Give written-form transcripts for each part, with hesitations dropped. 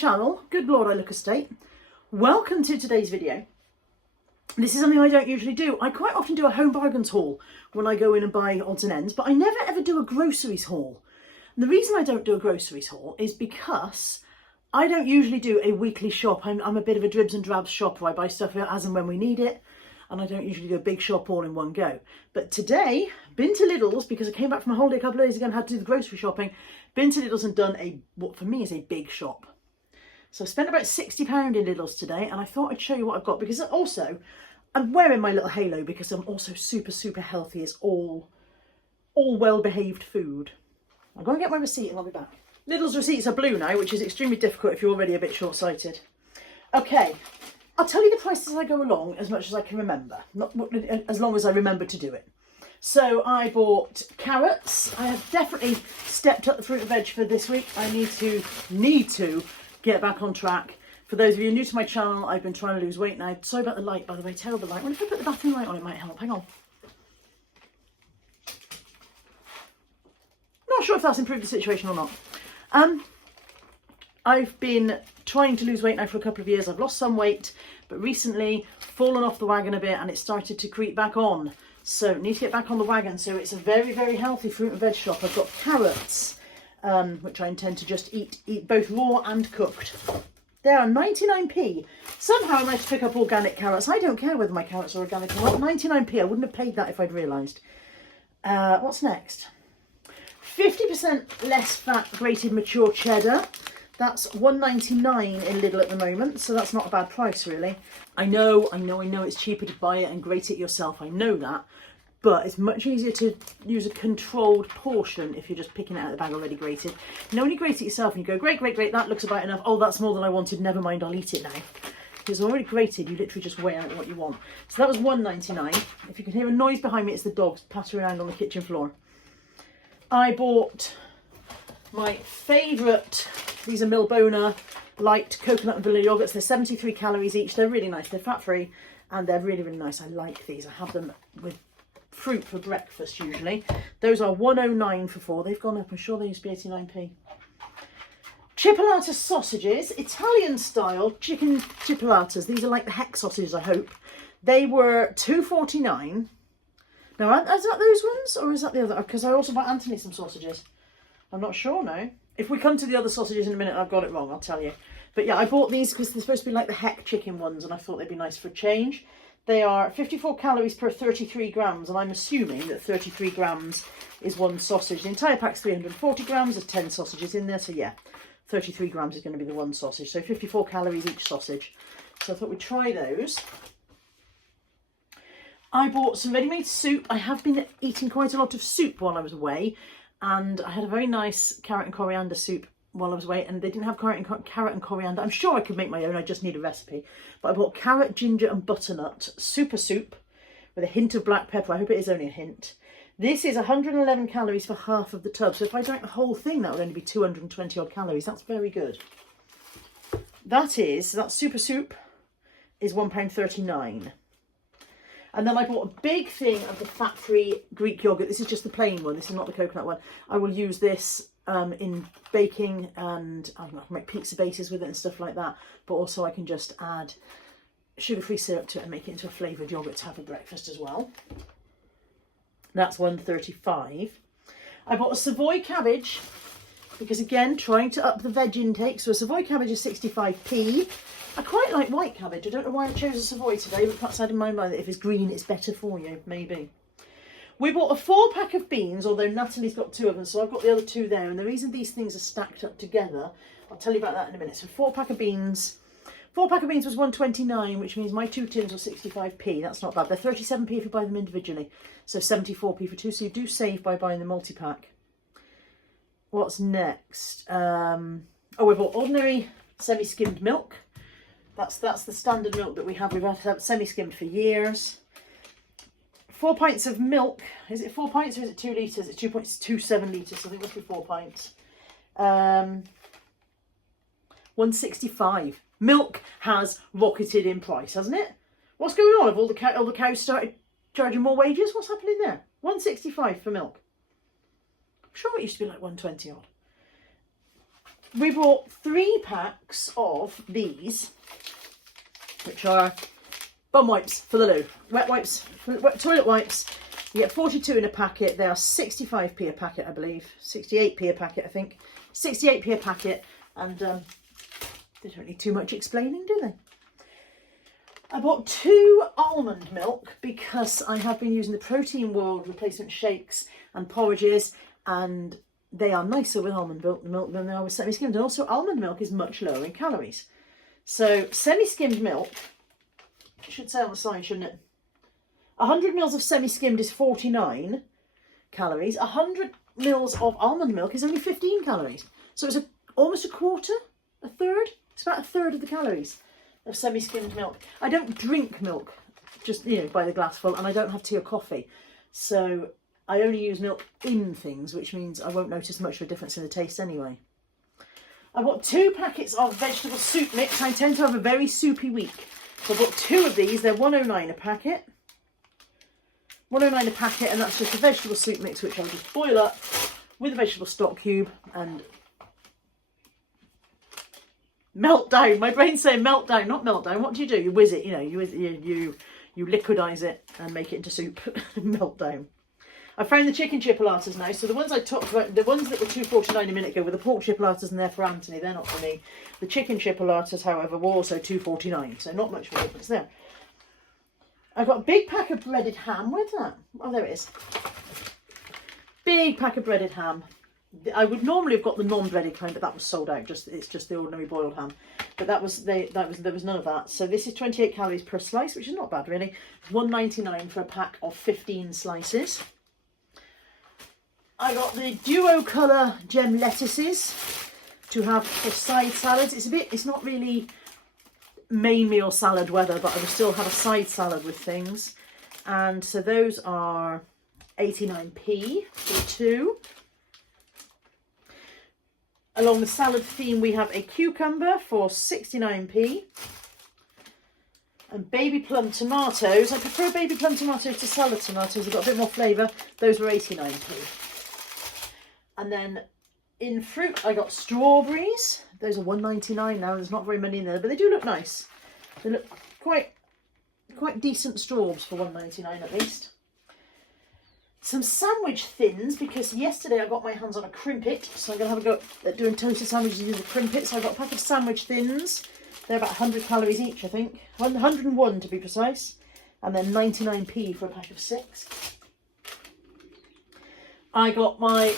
channel. Good Lord, I look a state. Welcome to today's video. This is something I don't usually do. I quite often do a home bargains haul when I go in and buy odds and ends, but I never ever do a groceries haul. And the reason I don't do a groceries haul is because I don't usually do a weekly shop. I'm a bit of a dribs and drabs shopper. I buy stuff as and when we need it, and I don't usually do a big shop all in one go. But today, been to Lidl's because I came back from a holiday a couple of days ago and had to do the grocery shopping. Been to Lidl's and done what for me is a big shop. So I spent about £60 in Lidl's today, and I thought I'd show you what I've got, because also I'm wearing my little halo because I'm also super healthy. It's all well-behaved food. I'm going to get my receipt and I'll be back. Lidl's receipts are blue now, which is extremely difficult if you're already a bit short-sighted. Okay, I'll tell you the prices as I go along as much as I can remember, not as long as I remember to do it. So I bought carrots. I have definitely stepped up the fruit and veg for this week. I need to get back on track. For those of you new to my channel, I've been trying to lose weight now. Sorry about the light, by the way, terrible light. What if I put the bathroom light on? It might help. Hang on. Not sure if that's improved the situation or not. I've been trying to lose weight now for a couple of years. I've lost some weight, but recently fallen off the wagon a bit and it started to creep back on. So need to get back on the wagon. So it's a very healthy fruit and veg shop. I've got carrots, which I intend to just eat both raw and cooked. They are 99p. Somehow I managed to pick up organic carrots. I don't care whether my carrots are organic or not. 99p. I wouldn't have paid that if I'd realised. What's next? 50% less fat grated mature cheddar. That's £1.99 in Lidl at the moment, so that's not a bad price really. I know it's cheaper to buy it and grate it yourself. I know that, but it's much easier to use a controlled portion if you're just picking it out of the bag already grated. You know, when you grate it yourself and you go, great, that looks about enough. Oh, that's more than I wanted. Never mind, I'll eat it now. Because it's already grated, you literally just weigh out what you want. So that was £1.99. If you can hear a noise behind me, it's the dogs pattering around on the kitchen floor. I bought my favourite, these are Milbona light coconut and vanilla yogurts. They're 73 calories each. They're really nice. They're fat-free and they're really nice. I like these. I have them with fruit for breakfast usually. Those are £1.09 for 4. They've gone up. I'm sure they used to be 89p. Chipolata sausages, Italian style chicken chipolatas. These are like the heck sausages, I hope. They were £2.49. Now, is that those ones or is that the other? Because I also bought Anthony some sausages. I'm not sure now. If we come to the other sausages in a minute, I've got it wrong, I'll tell you. But yeah, I bought these because they're supposed to be like the heck chicken ones, and I thought they'd be nice for a change. They are 54 calories per 33 grams, and I'm assuming that 33 grams is one sausage. The entire pack's 340 grams, there's 10 sausages in there, so yeah, 33 grams is going to be the one sausage. So 54 calories each sausage. So I thought we'd try those. I bought some ready-made soup. I have been eating quite a lot of soup while I was away, and I had a very nice carrot and coriander soup while I was away, and they didn't have carrot and coriander. I'm sure I could make my own, I just need a recipe. But I bought carrot, ginger and butternut super soup with a hint of black pepper. I hope it is only a hint. This is 111 calories for half of the tub, so if I drank the whole thing that would only be 220 odd calories. That's very good. That super soup is £1.39. And then I bought a big thing of the fat-free Greek yogurt. This is just the plain one. This is not the coconut one. I will use this in baking, and I can make pizza bases with it and stuff like that. But also I can just add sugar-free syrup to it and make it into a flavoured yogurt to have for breakfast as well. That's £1.35. I bought a Savoy cabbage because, again, trying to up the veg intake. So a Savoy cabbage is 65p. I quite like white cabbage. I don't know why I chose a Savoy today, but perhaps I had in my mind that if it's green, it's better for you, maybe. We bought a 4-pack of beans, although Natalie's got 2 of them, so I've got the other 2 there. And the reason these things are stacked up together, I'll tell you about that in a minute. So 4-pack of beans. 4-pack of beans was £1.29, which means my 2 tins were 65p. That's not bad. They're 37p if you buy them individually, so 74p for 2. So you do save by buying the multi-pack. What's next? We bought ordinary semi-skimmed milk. That's the standard milk that we have. We've had it semi-skimmed for years. 4 pints of milk. Is it 4 pints or is it 2 litres? It's 2.27 litres, so I think it must be 4 pints. £1.65. Milk has rocketed in price, hasn't it? What's going on? Have all the cows started charging more wages? What's happening there? £1.65 for milk. I'm sure it used to be like £1.20 odd. We bought 3 packs of these, which are bum wipes for the loo. Wet wipes, toilet wipes. You get 42 in a packet. They are 65p a packet, I believe. 68p a packet, I think. 68p a packet. And they don't need too much explaining, do they? I bought 2 almond milk because I have been using the Protein World replacement shakes and porridges, and they are nicer with almond milk than they are with semi-skimmed. And also almond milk is much lower in calories. So semi-skimmed milk, it should say on the side, shouldn't it? 100 mils of semi-skimmed is 49 calories. 100 mils of almond milk is only 15 calories. So it's almost a quarter, a third. It's about a third of the calories of semi-skimmed milk. I don't drink milk, just, you know, by the glassful, and I don't have tea or coffee. So I only use milk in things, which means I won't notice much of a difference in the taste anyway. I bought 2 packets of vegetable soup mix. I tend to have a very soupy week. So I bought 2 of these. They're 109 a packet. 109 a packet, and that's just a vegetable soup mix, which I'll just boil up with a vegetable stock cube and melt down. My brain's saying melt down, not melt down. What do? You whiz it, you know, you liquidize it and make it into soup. Melt down. I found the chicken chipolatas now. So the ones I talked about, the ones that were $2.49 a minute ago, were the pork chipolatas, and they're for Anthony. They're not for me. The chicken chipolatas, however, were also $2.49, so not much of a difference there. I got a big pack of breaded ham. Where's that? Oh, there it is. Big pack of breaded ham. I would normally have got the non-breaded kind, but that was sold out. It's just the ordinary boiled ham. But there was none of that. So this is 28 calories per slice, which is not bad really. $1.99 for a pack of 15 slices. I got the duo colour gem lettuces to have for side salads. It's not really main meal salad weather, but I will still have a side salad with things. And so those are 89p for 2. Along the salad theme, we have a cucumber for 69p. And baby plum tomatoes. I prefer baby plum tomatoes to salad tomatoes. They've got a bit more flavour. Those were 89p. And then in fruit, I got strawberries. Those are $1.99 now. There's not very many in there, but they do look nice. They look quite decent straws for $1.99 at least. Some sandwich thins, because yesterday I got my hands on a crimpet, so I'm going to have a go at doing toasted sandwiches using the crimpet. So I got a pack of sandwich thins. They're about 100 calories each, I think. 101 to be precise. And then 99p for a pack of 6. I got my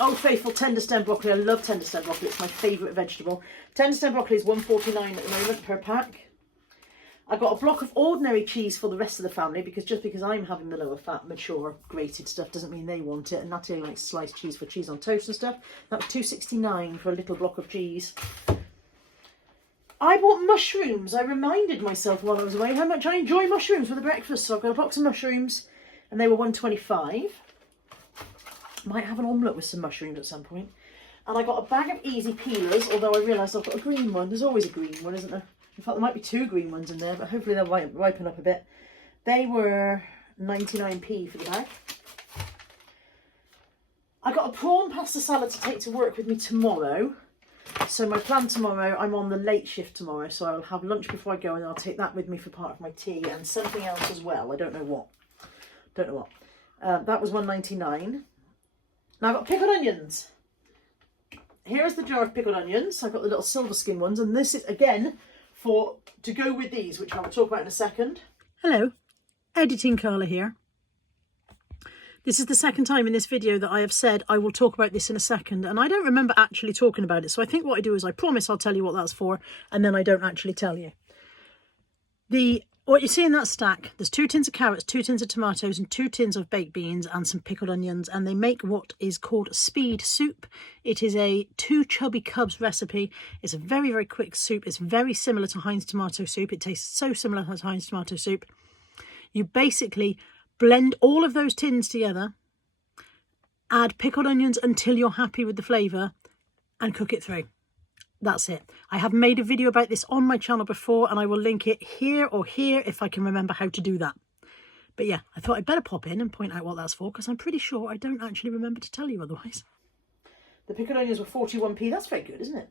Old Faithful tender stem broccoli. I love tender stem broccoli. It's my favourite vegetable. Tender stem broccoli is $1.49 at the moment per pack. I got a block of ordinary cheese for the rest of the family, because just because I'm having the lower fat, mature, grated stuff doesn't mean they want it. And Natalie likes sliced cheese for cheese on toast and stuff. That was $2.69 for a little block of cheese. I bought mushrooms. I reminded myself while I was away how much I enjoy mushrooms for the breakfast. So I've got a box of mushrooms, and they were $1.25. Might have an omelette with some mushrooms at some point. And I got a bag of easy peelers, although I realised I've got a green one. There's always a green one, isn't there? In fact, there might be 2 green ones in there, but hopefully they'll ripen up a bit. They were 99p for the bag. I got a prawn pasta salad to take to work with me tomorrow. So my plan tomorrow, I'm on the late shift tomorrow, so I'll have lunch before I go, and I'll take that with me for part of my tea, and something else as well. I don't know what. That was $1.99. Now I've got pickled onions. Here's the jar of pickled onions. I've got the little silver skin ones, and this is again to go with these, which I will talk about in a second. Hello, Editing Carla here. This is the second time in this video that I have said I will talk about this in a second, and I don't remember actually talking about it. So I think what I do is I promise I'll tell you what that's for, and then I don't actually tell you. What you see in that stack, there's 2 tins of carrots, 2 tins of tomatoes, and 2 tins of baked beans, and some pickled onions, and they make what is called speed soup. It is a 2 chubby cubs recipe. It's a very, very quick soup. It's very similar to Heinz tomato soup. It tastes so similar to Heinz tomato soup. You basically blend all of those tins together, add pickled onions until you're happy with the flavour, and cook it through. That's it. I have made a video about this on my channel before, and I will link it here or here if I can remember how to do that. But yeah, I thought I'd better pop in and point out what that's for, because I'm pretty sure I don't actually remember to tell you otherwise. The pickled onions were 41p. That's very good, isn't it?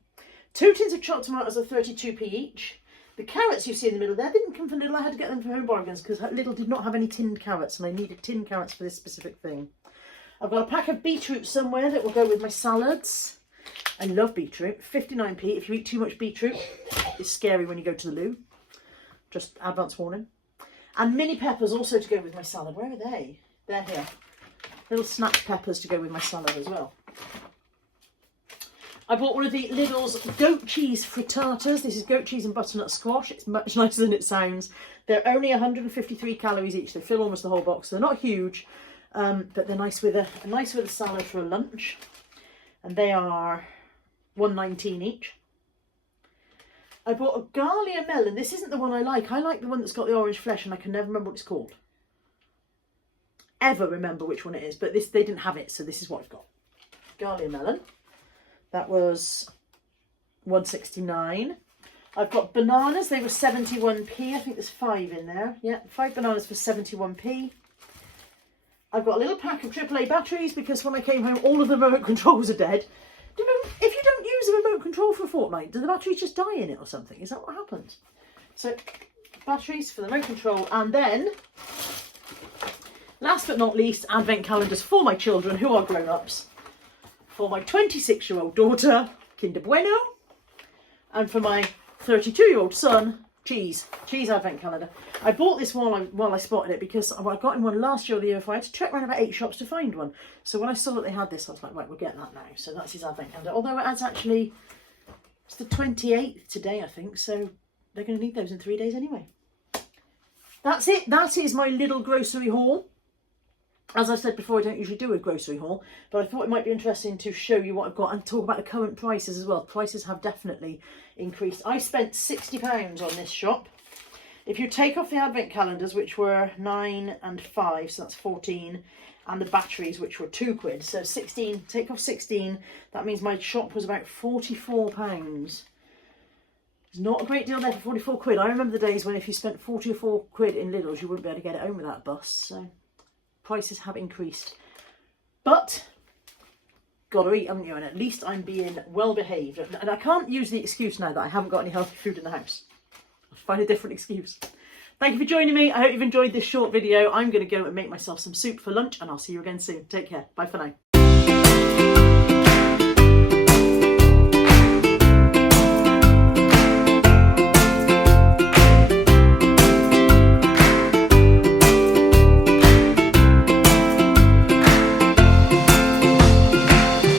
2 tins of chopped tomatoes are 32p each. The carrots you see in the middle there didn't come from Lidl. I had to get them from Home Bargains because Lidl did not have any tinned carrots and I needed tinned carrots for this specific thing. I've got a pack of beetroot somewhere that will go with my salads. I love beetroot. 59p. If you eat too much beetroot, it's scary when you go to the loo. Just advance warning. And mini peppers also to go with my salad. Where are they? They're here. Little snap peppers to go with my salad as well. I bought one of the Lidl's goat cheese frittatas. This is goat cheese and butternut squash. It's much nicer than it sounds. They're only 153 calories each. They fill almost the whole box. They're not huge, but they're nice with a salad for a lunch. And they are $1.19 each. I bought a Galia melon. This isn't the one I like. I like the one that's got the orange flesh, and I can never remember what it's called. Ever remember which one it is, but they didn't have it, so this is what I've got. Galia melon. That was $1.69. I've got bananas. They were 71p. I think there's 5 in there. Yeah, 5 bananas for 71p. I've got a little pack of AAA batteries because when I came home, all of the remote controls are dead. If you don't use a remote control for a fortnight, do the batteries just die in it or something? Is that what happens? So, batteries for the remote control. And then, last but not least, advent calendars for my children who are grown-ups. For my 26-year-old daughter, Kinder Bueno. And for my 32-year-old son, cheese advent calendar. I bought this while I spotted it because I got in one last year or the year before. I had to trek around about 8 shops to find one. So when I saw that they had this, I was like, right, we'll get that now. So that's his advent calendar. Although it's the 28th today, I think. So they're going to need those in 3 days anyway. That's it. That is my little grocery haul. As I said before, I don't usually do a grocery haul, but I thought it might be interesting to show you what I've got and talk about the current prices as well. Prices have definitely increased. I spent £60 on this shop. If you take off the advent calendars, which were 9 and 5, so that's 14, and the batteries, which were £2, so 16, take off 16, that means my shop was about £44. It's not a great deal there for 44 quid. I remember the days when if you spent 44 quid in Lidl's, you wouldn't be able to get it home without a bus, so prices have increased. But gotta eat, haven't you? And at least I'm being well behaved. And I can't use the excuse now that I haven't got any healthy food in the house. I'll find a different excuse. Thank you for joining me. I hope you've enjoyed this short video. I'm going to go and make myself some soup for lunch and I'll see you again soon. Take care. Bye for now.